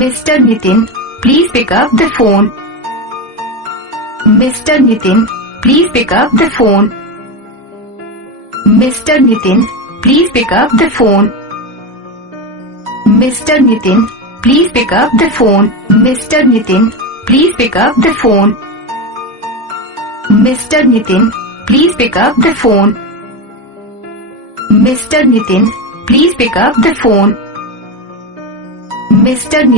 Mr. Nitin, please pick up the phone. Mr. Nitin, please pick up the phone. Mr. Nitin, please pick up the phone. Mr. Nitin, please pick up the phone. Mr. Nitin, please pick up the phone. Mr. Nitin, please pick up the phone. Mr. Nitin, please pick up the phone. Mr.